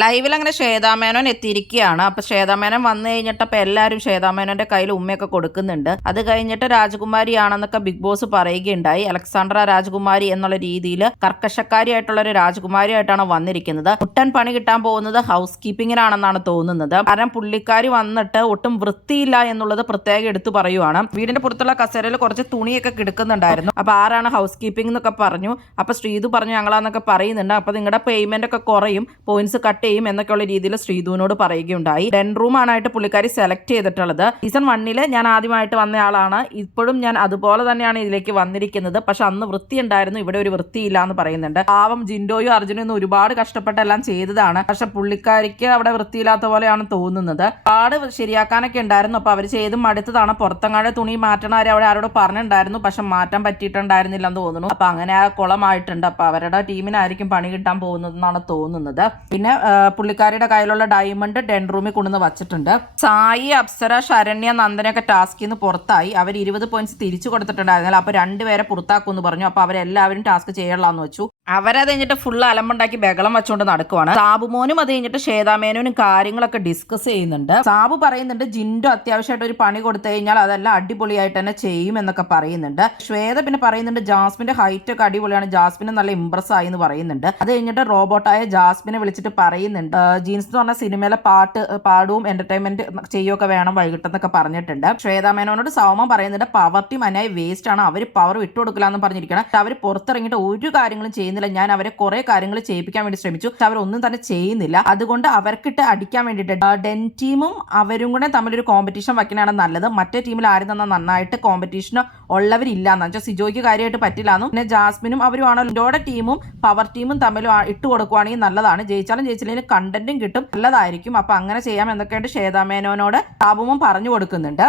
ലൈവിൽ അങ്ങനെ ശ്വേതാമേനോൻ എത്തിയിരിക്കുകയാണ്. അപ്പൊ ശ്വേതാമേനോൻ വന്നു കഴിഞ്ഞിട്ട് അപ്പൊ എല്ലാവരും ശ്വേതാമേനോന്റെ കയ്യിൽ ഉമ്മയൊക്കെ കൊടുക്കുന്നുണ്ട്. അത് കഴിഞ്ഞിട്ട് രാജകുമാരിയാണെന്നൊക്കെ ബിഗ് ബോസ് പറയുകയുണ്ടായി. അലക്സാണ്ട്ര രാജകുമാരി എന്നുള്ള രീതിയിൽ കർക്കശക്കാരിയായിട്ടുള്ള ഒരു രാജകുമാരിയായിട്ടാണ് വന്നിരിക്കുന്നത്. ഒട്ടൻ പണി കിട്ടാൻ പോകുന്നത് ഹൗസ് കീപ്പിങ്ങിനാണെന്നാണ് തോന്നുന്നത്. കാരണം പുള്ളിക്കാരി വന്നിട്ട് ഒട്ടും വൃത്തിയില്ല എന്നുള്ളത് പ്രത്യേകം എടുത്തു പറയുവാണ്. വീടിന്റെ പുറത്തുള്ള കസേരയിൽ കുറച്ച് തുണിയൊക്കെ കിടക്കുന്നുണ്ടായിരുന്നു. അപ്പൊ ആരാണ് ഹൗസ് കീപ്പിംഗ് എന്നൊക്കെ പറഞ്ഞു. അപ്പൊ ശ്രീതു പറഞ്ഞു ഞങ്ങളാന്നൊക്കെ പറയുന്നുണ്ട്. അപ്പൊ നിങ്ങളുടെ പേയ്മെന്റ് ഒക്കെ കുറയും, പോയിന്റ്സ് കട്ട് ചെയ്യും എന്നൊക്കെയുള്ള രീതിയിൽ ശ്രീധുവിനോട് പറയുകയുണ്ടായി. ഡെൻ റൂം ആണായിട്ട് പുള്ളിക്കാരി സെലക്ട് ചെയ്തിട്ടുള്ളത്. സീസൺ 1 ഞാൻ ആദ്യമായിട്ട് വന്ന ആളാണ്. ഇപ്പോഴും ഞാൻ അതുപോലെ തന്നെയാണ് ഇതിലേക്ക് വന്നിരിക്കുന്നത്. പക്ഷെ അന്ന് വൃത്തി ഉണ്ടായിരുന്നു, ഇവിടെ ഒരു വൃത്തിയില്ല എന്ന് പറയുന്നുണ്ട്. പാവം ജിൻഡോയും അർജുനും ഒരുപാട് കഷ്ടപ്പെട്ടെല്ലാം ചെയ്തതാണ്. പക്ഷെ പുള്ളിക്കാരിക്ക് അവിടെ വൃത്തിയില്ലാത്ത പോലെയാണ് തോന്നുന്നത്. ഒരുപാട് ശരിയാക്കാനൊക്കെ ഉണ്ടായിരുന്നു. അപ്പൊ അവർ ചെയ്ത് മടുത്തതാണ്. പുറത്തങ്ങാടെ തുണി മാറ്റണവരെ അവിടെ ആരോട് പറഞ്ഞിട്ടുണ്ടായിരുന്നു. പക്ഷെ മാറ്റാൻ പറ്റിയിട്ടുണ്ടായിരുന്നില്ല എന്ന് തോന്നുന്നു. അപ്പൊ അങ്ങനെ ആ കുളമായിട്ടുണ്ട്. അപ്പൊ അവരുടെ ടീമിനായിരിക്കും പണി കിട്ടാൻ പോകുന്നതെന്നാണ് തോന്നുന്നത്. പിന്നെ പുള്ളിക്കാരിയുടെ കയ്യിലുള്ള ഡയമണ്ട് ഡെൻ റൂമിൽ കൊണ്ടുവന്ന് വച്ചിട്ടുണ്ട്. സായി, അപ്സര, ശരണ്യ, നന്ദനൊക്കെ ടാസ്കിൽ നിന്ന് പുറത്തായി. അവർ 20 പോയിന്റ്സ് തിരിച്ചു കൊടുത്തിട്ടുണ്ടായിരുന്നില്ല. അപ്പൊ 2 പേരെ പുറത്താക്കുമെന്ന് പറഞ്ഞു. അപ്പൊ അവരെല്ലാവരും ടാസ്ക് ചെയ്യലാന്ന് വെച്ചു. അവരത് കഴിഞ്ഞിട്ട് ഫുള്ള് അലമ്പുണ്ടാക്കി ബഹളം വെച്ചുകൊണ്ട് നടക്കുവാണ്. സാബുമോനും അത് കഴിഞ്ഞിട്ട് ശ്വേതാമേനോനും കാര്യങ്ങളൊക്കെ ഡിസ്കസ് ചെയ്യുന്നുണ്ട്. സാബു പറയുന്നുണ്ട് ജിൻഡോ അത്യാവശ്യമായിട്ട് ഒരു പണി കൊടുത്തു കഴിഞ്ഞാൽ അതെല്ലാം അടിപൊളിയായിട്ട് തന്നെ ചെയ്യും എന്നൊക്കെ പറയുന്നുണ്ട്. ശ്വേത പിന്നെ പറയുന്നുണ്ട് ജാസ്മിന്റെ ഹൈറ്റ് ഒക്കെ അടിപൊളിയാണ്, ജാസ്മിന് നല്ല ഇംപ്രസ് ആയി എന്ന് പറയുന്നുണ്ട്. അത് കഴിഞ്ഞിട്ട് റോബോട്ടായ ജാസ്മിനെ വിളിച്ചിട്ട് പറയുന്നുണ്ട് ജീൻസ് എന്ന് പറഞ്ഞ സിനിമയിലെ പാട്ട് പാടും എന്റർടൈൻമെന്റ് ചെയ്യുകയൊക്കെ വേണം വൈകിട്ടെന്നൊക്കെ പറഞ്ഞിട്ടുണ്ട്. ശ്വേതാമേനോനോട് സൗമൻ പറയുന്നുണ്ട് പവർ ടീം അനായി വേസ്റ്റ് ആണ്, അവർ പവർ വിട്ടുകൊടുക്കില്ല എന്ന് പറഞ്ഞിരിക്കണം. അവർ പുറത്തിറങ്ങിയിട്ട് ഒരു കാര്യങ്ങളും ചെയ്യുന്നില്ല. ഞാൻ അവരെ കുറെ കാര്യങ്ങൾ ചെയ്യിപ്പിക്കാൻ വേണ്ടി ശ്രമിച്ചു, പക്ഷെ അവരൊന്നും തന്നെ ചെയ്യുന്നില്ല. അതുകൊണ്ട് അവർക്കിട്ട് അടിക്കാൻ വേണ്ടിയിട്ട് ഡെൻ ടീമും അവരും കൂടെ തമ്മിലൊരു കോമ്പറ്റീഷൻ വയ്ക്കാനാണ് നല്ലത്. മറ്റേ ടീമിൽ ആരും തന്നെ നന്നായിട്ട് കോമ്പറ്റീഷന് ഉള്ളവരില്ല എന്ന് വെച്ചാൽ സിജോയ്ക്ക് കാര്യമായിട്ട് പറ്റില്ലാന്നും. പിന്നെ ജാസ്മിനും അവരുമാണ് ലിൻഡോയുടെ ടീമും പവർ ടീമും തമ്മിൽ ഇട്ട് കൊടുക്കുവാണെങ്കിൽ നല്ലതാണ്. ജയിച്ചാലും ജയിച്ചില്ലെങ്കിൽ കണ്ടന്റും കിട്ടും, നല്ലതായിരിക്കും. അപ്പൊ അങ്ങനെ ചെയ്യാം എന്നൊക്കെയായിട്ട് ശ്വേതാമേനോനോട് സാബുമോൻ പറഞ്ഞു കൊടുക്കുന്നുണ്ട്.